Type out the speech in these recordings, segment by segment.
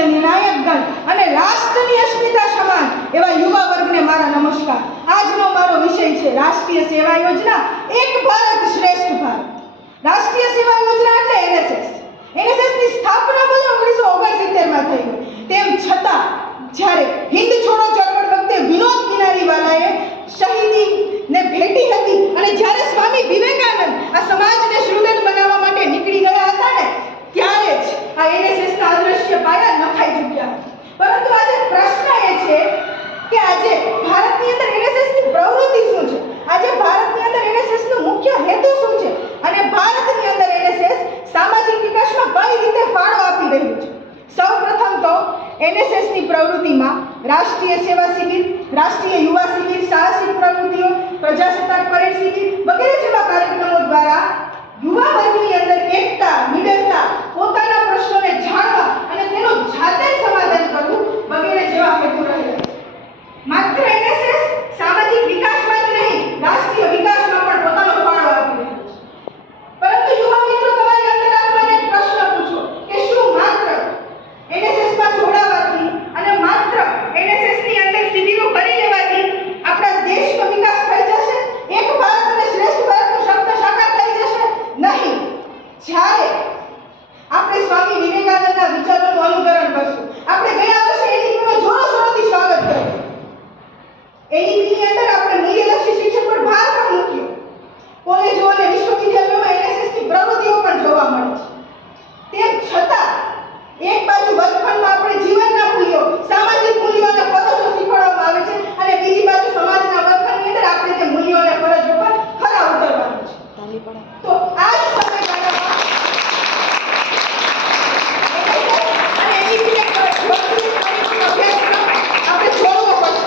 પૂજ્ય નિર્ણાયકગણ અને રાષ્ટ્રની અસ્મિતા સમાન એવા યુવા વર્ગને મારા નમસ્કાર. આજનો મારો વિષય છે રાષ્ટ્રીય સેવા યોજના, એક ભારત શ્રેષ્ઠ ભારત. રાષ્ટ્રીય સેવા યોજના એટલે એનએસએસ. એનએસએસની સ્થાપના ભલે 1969માં થઈ હોય, તેમ છતાં જ્યારે હિન્દ છોડો ચળવળ વખતે વિનોદ કિનારીવાલાએ શહીદીને ભેટી હતી અને જ્યારે સ્વામી વિવેકાનંદ આ સમાજને સુદૃઢ બનાવવા માટે નીકળી ગયા હતા ને, ત્યારે જ આ એનએસએસના અદ્રશ્ય પાયા નખાઈ ચૂક્યા હતા. પરંતુ આજે પ્રશ્ન એ છે કે આજે ભારતની અંદર એનએસએસની પ્રવૃત્તિ શું છે? આજે ભારતની અંદર એનએસએસનો મુખ્ય હેતુ શું છે? અને ભારતની અંદર એનએસએસ સામાજિક વિકાસમાં કઈ રીતે ફાળો આપી રહ્યું છે? સૌપ્રથમ તો એનએસએસની પ્રવૃત્તિમાં રાષ્ટ્રીય સેવા શિબિર, રાષ્ટ્રીય યુવા શિબિર, સાહસિક પ્રવૃત્તિઓ, પ્રજાસત્તાક પરેડ શિબિર વગેરે જેવા કાર્યક્રમો દ્વારા યુવા વર્ગની અંદર એકતા, નિડરતા, પોતાના પ્રશ્નોને જાણવા અને તેનું જાતે સમાધાન કરવું વગેરે જેવા હેતુ રહેલા છે. માત્ર એનએસએસ સામાજિક વિકાસમાં જ નહીં, રાષ્ટ્રીય વિકાસમાં પણ પોતાનો ફાળો આપી રહ્યું છે. પરંતુ યુવા મિત્રો, તમારી અંદર આત્માને એક પ્રશ્ન પૂછો કે શું માત્ર એનએસએસમાં જોડાવાથી અને માત્ર એનએસએસની અંદર શિબિરો ભરી લેવાથી આપણા દેશનો વિકાસ થઈ જશે? એક ભારત અને શ્રેષ્ઠ ભારતનો સપનું સાકાર થઈ જશે? નહીં. જ્યારે આપણે સ્વામી વિવેકાનંદના વિચારોનું અનુકરણ કરશું, આપણે ગયા વર્ષે એનઈપીનું જોરશોરથી સ્વાગત કર્યું. એનઈપીની અંદર આપણે મૂલ્યલક્ષી શિક્ષણ પર ભાર પણ મૂક્યો. કોલેજો અને વિશ્વવિદ્યાલયોમાં એનએસએસની પ્રવૃત્તિઓ પણ જોવા મળે છે. તેમ છતાં એક બાજુ વર્ગખંડમાં આપણે જીવનના મૂલ્યો, સામાજિક મૂલ્યો અને ફરજો શીખવાડવામાં આવે છે અને બીજી બાજુ સમાજના વર્ગખંડની અંદર આપણે તે મૂલ્યો અને ફરજો પર ખરા ઉતરવાનું છે. તો આ જ સમયગાળામાં અને એનઈપીને અભ્યાસક્રમ આપણે છોડવો પડશે.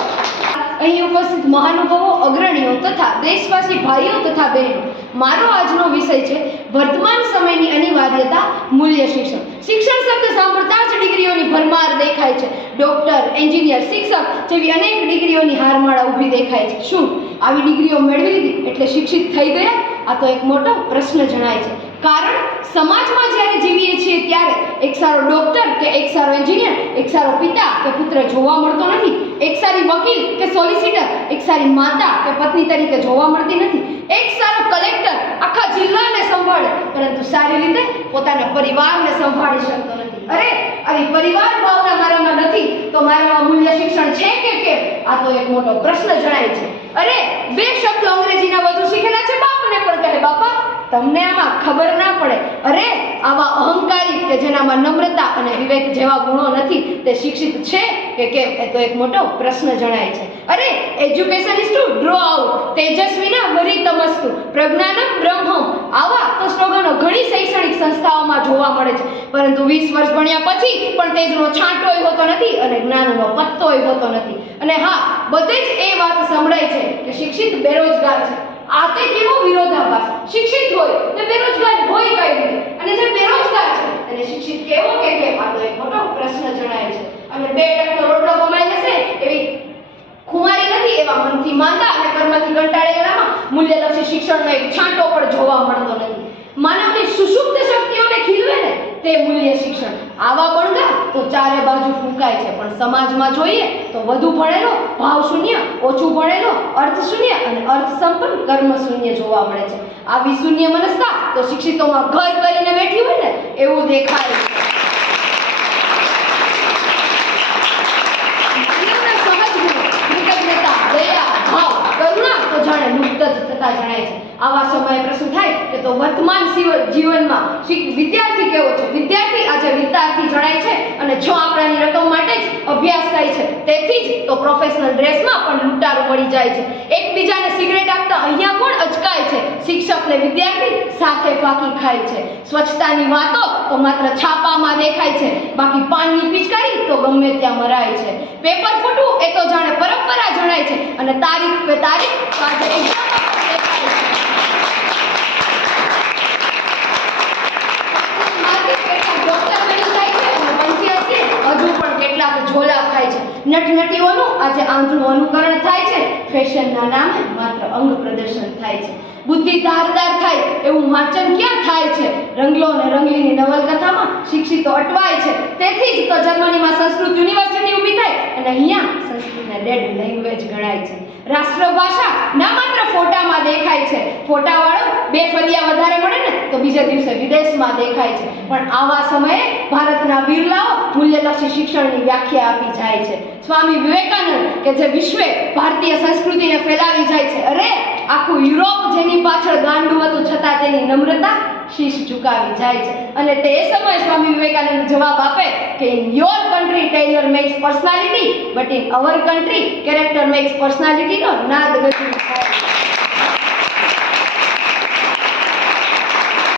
અહીં ઉપસ્થિત મહાનુભાવો, અગ્રણીઓ તથા દેશવાસી ભાઈઓ તથા બહેનો, મારો આજનો વિષય છે વર્તમાન સમયની અનિવાર્યતા, મૂલ્ય શિક્ષણ. શિક્ષણ શબ્દ સાંભળતા જ ડિગ્રીઓની ભરમાર દેખાય છે. ડોક્ટર, એન્જિનિયર, શિક્ષક જેવી અનેક ડિગ્રીઓની હારમાળા ઊભી દેખાય છે. શું આવી ડિગ્રીઓ મેળવી લીધી એટલે શિક્ષિત થઈ ગયા? આ તો એક મોટો પ્રશ્ન જણાય છે. કારણ સમાજમાં જ્યારે જીવીએ છીએ ત્યારે એક સારો ડોક્ટર કે એક સારો એન્જિનિયર, એક સારો પિતા કે પુત્ર જોવા મળતો નથી. એક સારી વકીલ કે સોલિસિટર, એક સારી માતા કે પત્ની તરીકે જોવા મળતી નથી. એક સારો કલેક્ટર આખા જિલ્લાને સંભાળે, પરંતુ સારી રીતે પોતાના પરિવારને સંભાળી શકતો નથી. અરે, આવી પરિવાર ભાવના મારામાં નથી તો મારામાં મૂલ્ય શિક્ષણ છે કે કેમ? આ તો એક મોટો પ્રશ્ન જણાય છે. અરે, બે શબ્દો અંગ્રેજીના વધુ શીખેલા છે બાપને પણ કહે, બાપા તમને આમાં ખબર ના પડે. અરે, આવા અહંકારી કે જેનામાં નમ્રતા અને વિવેક જેવા ગુણો નથી તે શિક્ષિત છે કે કેમ? એ તો એક મોટો પ્રશ્ન જણાય છે. અરે, education is to draw out તેજસ્વીના વરિતમસ્તુ પ્રજ્ઞાનમ બ્રહ્મમ, આવા તો સ્લોગનો ઘણી શૈક્ષણિક સંસ્થાઓમાં જોવા મળે છે. પરંતુ 20 વર્ષ ભણ્યા પછી પણ તેજનો છાંટોય હોતો નથી અને જ્ઞાનનો પત્તોય હોતો નથી. અને હા, બધે જ એ વાત સંભળાય છે કે શિક્ષિત બેરોજગાર છે. આ તે કેવો વિરોધાભાસ! શિક્ષિત હોય તે બેરોજગાર હોય કઈ રીતે? અને જે બેરોજગાર છે તેને શિક્ષિત કેવો કે કેમ? આ તો એક મોટો પ્રશ્ન જણાય છે. અને 2 ટકનો રોટલો કમાઈ જશે એવી ખુમારી નથી, એવા મનથી માંદા અને કર્મથી કંટાળેલામાં મૂલ્યલક્ષી શિક્ષણનો એક છાંટો પણ જોવા મળતો નથી. માનવની સુષુપ્ત શક્તિઓને ખીલવે ને તે મૂલ્ય શિક્ષણ. આવા બળગા તો ચારે બાજુ ફૂંકાય છે, પણ સમાજમાં જોઈએ તો વધુ ભણેલો ભાવ શૂન્ય, ઓછું ભણેલો અર્થ શૂન્ય અને અર્થ સંપન્ન કર્મ શૂન્ય જોવા મળે છે. આવી શૂન્ય મનસ્તા તો શિક્ષિતોમાં ઘર કરીને બેઠી હોય ને એવું દેખાય છે. જણાય છે. આવા સમયે પ્રશ્ન થાય કે તો વર્તમાન જીવનમાં વિદ્યાર્થી કેવો છે? વિદ્યાર્થી આજે વિદ્યાર્થી જણાય છે અને 6 આંકડાની રકમ માટે જ અભ્યાસ થાય છે. તેથી જ તો પ્રોફેશનલ ડ્રેસમાં પણ લૂંટારો મળી જાય છે. એકબીજાને સિગરેટ આપતા અહીંયા કોણ અચકાય છે? શિક્ષક ને વિદ્યાર્થી સાથે ફાંકી ખાય છે. સ્વચ્છતાની વાતો તો માત્ર છાપામાં દેખાય છે, બાકી પાનની પિચકારી તો ગમે ત્યાં મરાય છે. પેપર ફૂટવું એ તો જાણે પરંપરા જણાય છે અને તારીખ પે તારીખ આજે એક્ઝામ હજુ પણ કેટલાક ઝોલા ખાય છે. નટનટીઓનું આજે આંધળું અનુકરણ થાય છે. ફેશનના નામે માત્ર અંગ પ્રદર્શન થાય છે. બુદ્ધિ ધારદાર થાય એવું વાંચન ક્યાં થાય છે? રંગલો અને રંગલીની નવલકથામાં શિક્ષિતો અટવાય છે. તેથી જ તો જર્મનીમાં સંસ્કૃત યુનિવર્સિટી ઊભી થાય અને અહીંયા સંસ્કૃતને ડેડ લેંગ્વેજ ગણાય છે. રાષ્ટ્રભાષા ના માત્ર ફોટામાં દેખાય છે. ફોટાવાળો 2 ફલિયા વધારે મળે ને તો બીજા દિવસે વિદેશમાં દેખાય છે. પણ આવા સમયે ભારતના વિરલાઓ મૂલ્યલક્ષી શિક્ષણની વ્યાખ્યા આપી જાય છે. સ્વામી વિવેકાનંદ કે જે વિશ્વે ભારતીય સંસ્કૃતિને ફેલાવી જાય છે, અરે આખું યુરોપ જેની પાછળ ગાંડું હતું છતાં તેની નમ્રતા શીશ ઝુકાવી જાય છે. અને તે એ સમયે સ્વામી વિવેકાનંદ જવાબ આપે કે in your country tailor makes personality but in our country character makes પર્સનાલિટીનો નાદ ગજુ થાય.